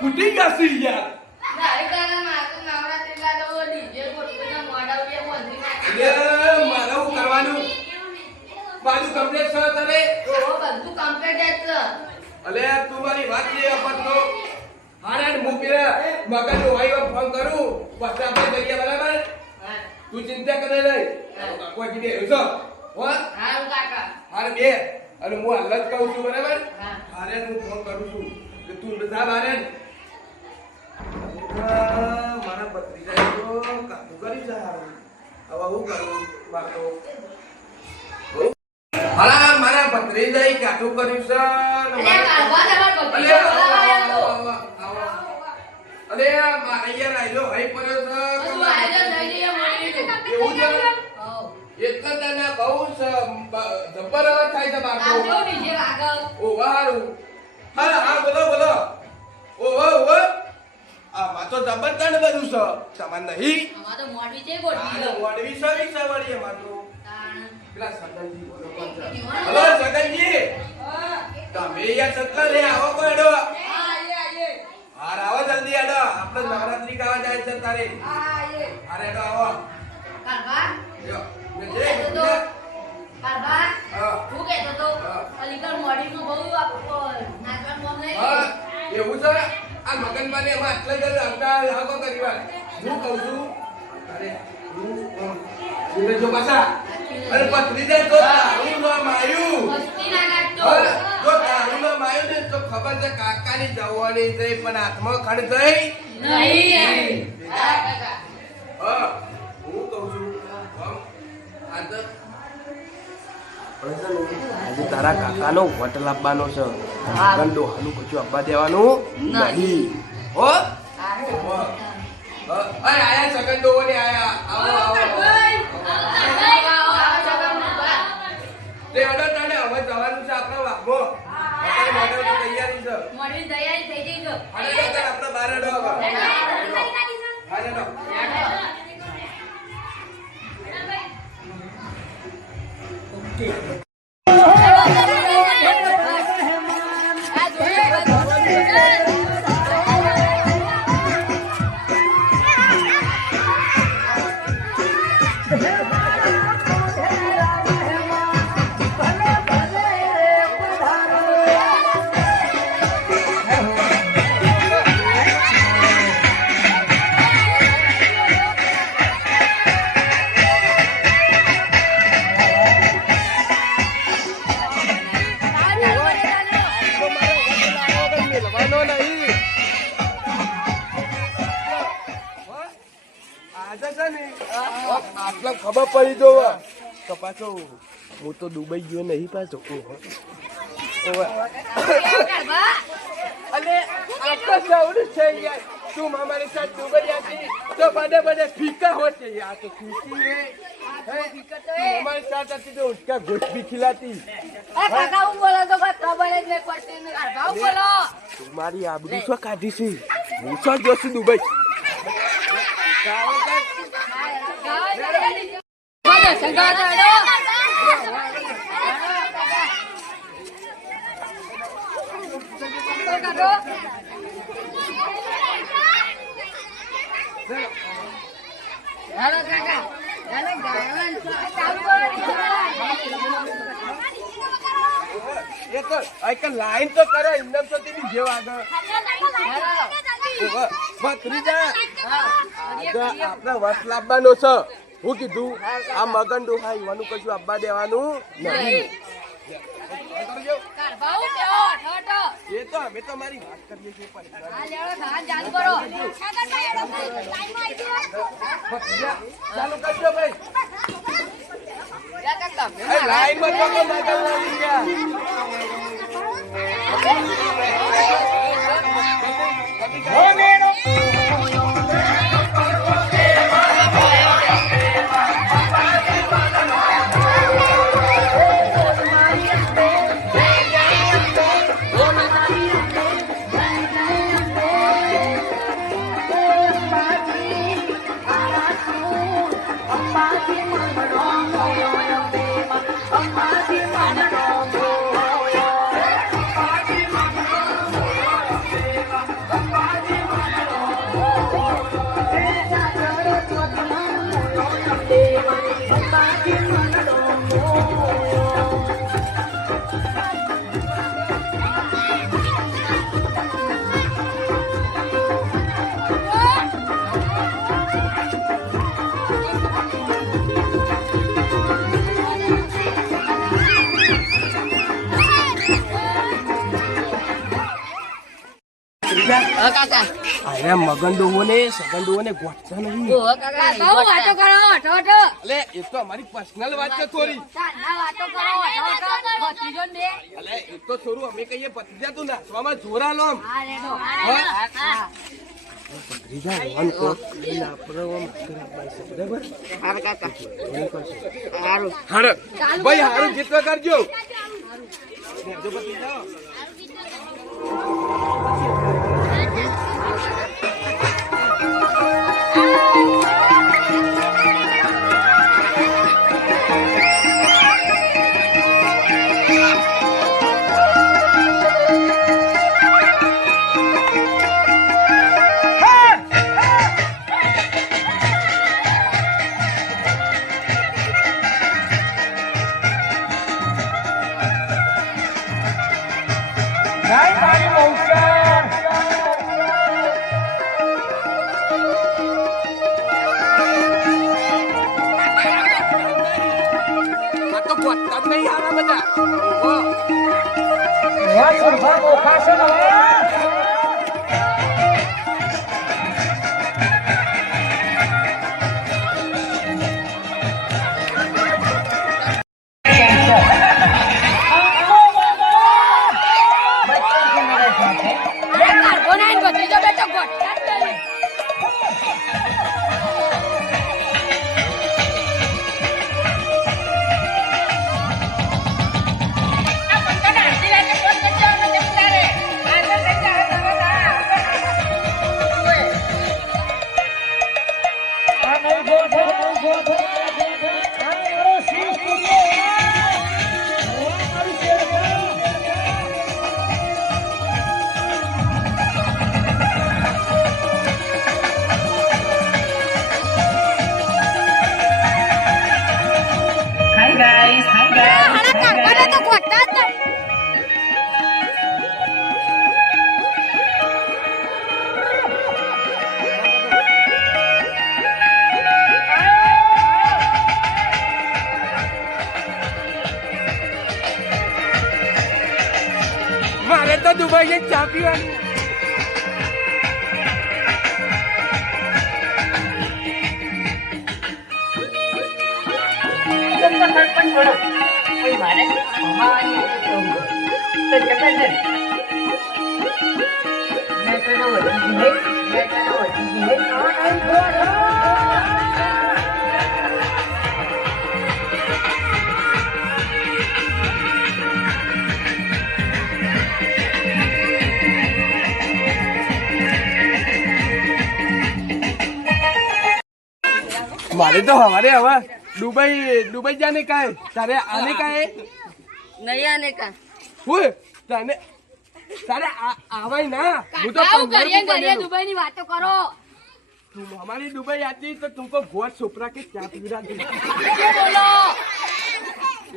ફૂટી ગયા યાર મારે હું કરવાનું બાજુ કમ્પ્લીટ છે તને બધું કમ્પ્લીટ છે અલે તું મારી વાત લે આપતો હારે મૂકી મગન નો ભાઈ ફોન કરું પછી આપણે જઈએ બરાબર તું ચિંતા કરે નહીં કોઈ દે જો હો હા કાકા હારે બે અને હું હાલ જ કહું છું બરાબર હારે હું ફોન કરું છું કે તું બધા બારે મારા ભત્રીજા તો કામ કરી જા હવે હું કરું બાતો હાલા મારા ભત્રીજા કાઠું કર્યું છે અરે મારે યાર આઈલો હઈ પડ્યો છે એવું છે એક તને બહુ જબર થાય છે બાતો ઓ વારું હા હા બોલો બોલો ઓ આ વાતો જબર તને બધું છે સામાન નહીં અમાર તો મોડવી છે ગોઠવી મોડવી સવી સવાળી અમાર તો પેલા સગનજી બોલો કોણ છે હલો સગનજી તમે યાર સત્તા લે આવો કોડો હાર આવો જલ્દી આડો આપણે નવરાત્રી ગાવા જાય છે તારે હારે આડો આવો કારબા યો કારબા હું કહેતો તો અલીગઢ મોડીનું બહુ નાચવાનું મન નહીં હા એવું છે આ મગનબાને એમાં આટલા જ આવતા હાકો કરીવા હું કહું છું અરે હું જો પાછા અરે પત્રીજા તો તારું નામ આવ્યું મસ્તી ના કાઢતો જો તારું નામ આવ્યું ને તો ખબર છે કાકાની જવાની થઈ પણ હાથમાં ખડ થઈ નહીં હા કાકા હા હું કહું છું આજે તારા કાકાનો વટ લાવવાનો છે ગંડો હાલું કશું આપવા દેવાનું નહીં હો અરે આયા સગન દોને આયા આવો તે અડો તને હવે જવાનું છે આપણે વાગો આપણે મોડલ તૈયારી છે મોડવી તૈયારી થઈ ગઈ છે અરે તો આપણે બાર અડો અડો ખબર પડી જો તો પાછો હું તો દુબઈ ગયો નહીં પાછો અને આપણે સૌર છે યાર તું અમારી સાથે દુબઈ આતી તો બડે બડે ફીકા હોતે યાર તો ખુશી है हमारे साथ आती तो उसका गोश्त भी खिलाती કાકા હું બોલો તો ખબર જ નહીં પડતી ને કાકા હું બોલો तुम्हारी आबरू सो काઢી છે હું તો જોશું દુબઈ લાઈન તો કરો ઇન્દમ તો તેની જેવ આગળ ભત્રીજા આપણે વસ લાવવાનો છે હું કીધું આ મગન ડોહા ઈવાનું કશું આપવા દેવાનું નહીં એ તો અમે તો મારી વાત કરીએ છીએ ચાલુ કરજો ભાઈ લાઈન માં તો મગન લાવી ગયા કાકા અરે મગનડોહોને સગનડોહોને ગોઠતા નહીં. ઓ કાકા બહુ વાતો કરો હટો હટો અલે એ તો અમારી પર્સનલ વાત છે થોડી. ના વાતો કરો હટો હટો ભત્રીજો ને અલે એ તો થોડું અમે કહીએ પતિજા તું નાસવામાં જોરા લો આમ. હા રેડો હા? પતિજા વન કો એટલે આપણે આમ કરાવવા છે, બરાબર? હા કાકા એવું કરશું. સારું હારું. ભાઈ હારું જેટલો કરજો. જો પતિજા. આ તો ગોઠતા જ નહીં હારા બધા. ઓહો. ભત્રીજો બેટો ગોઠતા જ નહીં. મારે તો દુબઈ જઈને ચા પીવાની. મારે તો હવારે હવે દુબઈ જાને કાય તારે આને કાય નહીં આને કા હું તને તારે આવાય ના હું તો કાકા 15 કરીએ રૂપિયા દે દુબઈ ની વાતો કરો તું हमारी दुबई आती तो तुमको बहुत सोपरा के क्या पीरा दी શું બોલો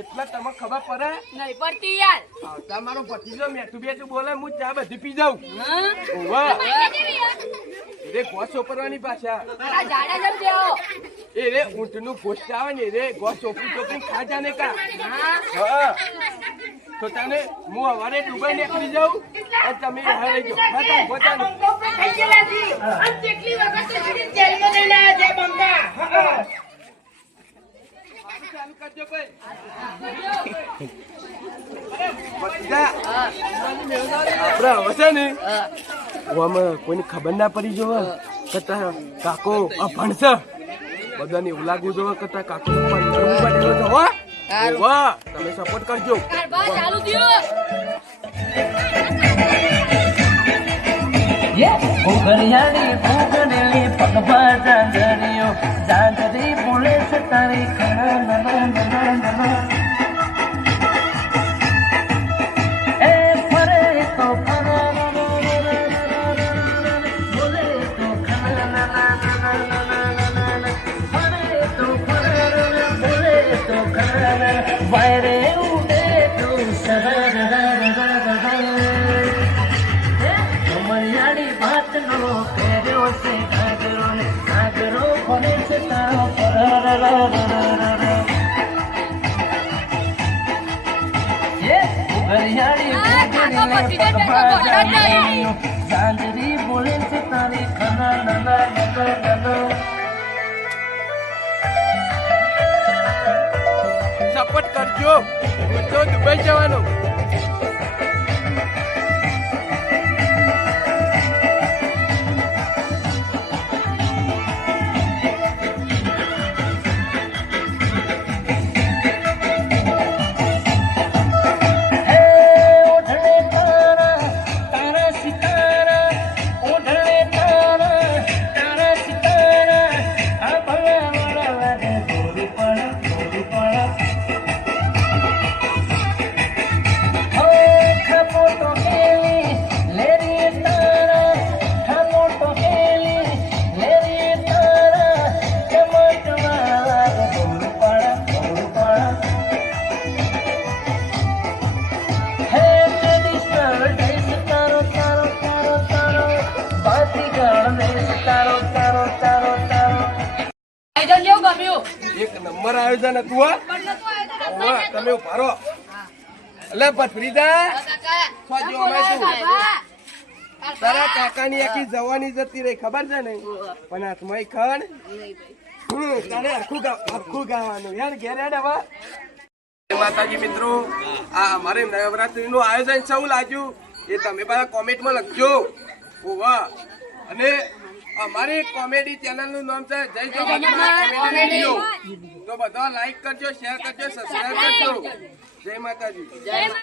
એટલા તમે ખબર પડે નહીં પડતી યાર આવતા મારો ભતીજો મેઠું બેઠું બોલે હું ચા બધી પી જાઉં હા ઓવા રે ગોસ સોપરવાની પાછા આ જાડા જમ દેવો એ રે ઊંટનું ગોસ્ત આવે ને રે ગોસ ચોપડી ખા જાને કા હા હા તો તને હું હવારે દુબઈ નીકળી જાઉં અને તમે હારે જો માતા પોતાનું ચાલુ કરજો ભાઈ બધા આપણે હવે છે ને આમાં કોઈને ખબર ના પડી જો કે તારા કાકો અભણ છે બધાને એવું લાગવું જો કે તારા કાકો બનેલો છે હો વાહ તમે સપોર્ટ કરજો બા ચાલુ થયો ઘડિયાળી ભૂગડેલી પગભર ચાંદડીઓ ચાંદડી બોલે છે તારી એ ફરે તો ફરે બોલે તો ફરે તો વાયરે ઉડે તું મરિયાળી ભાતનો પહેર્યો છે ઘાઘરો ને ઘાઘરો ફરે છે તારો ઝાંઝરી બોલે છે તારી સપોર્ટ કરજો તો દુબઈ જવાનું આયોજન કેવું ગમ્યું? એક નંબર આયોજન હતું હો. પણ નતું આયોજન ઓવે, તમે ઉભારો એટલે ભત્રીજા ખોજો અમે તું તારા કાકાની આખી જવાની જતી રહી ખબર છે ને પણ હાથમાં ખણ તારે આખું ગાવાનું યાર ઘેર હેડ હવે. માતાજી મિત્રો આ અમારે નવરાત્રી નું આયોજન સૌ લાગ્યું એ તમે બધા કોમેન્ટમાં લખજો. ઓવા અને અમારી કોમેડી ચેનલ નું નામ છે જય જગન્નાથ કોમેડી વિડિયો. તો બધા લાઈક કરજો, શેર કરજો, સબસ્ક્રાઇબ કરજો. જય માતાજી.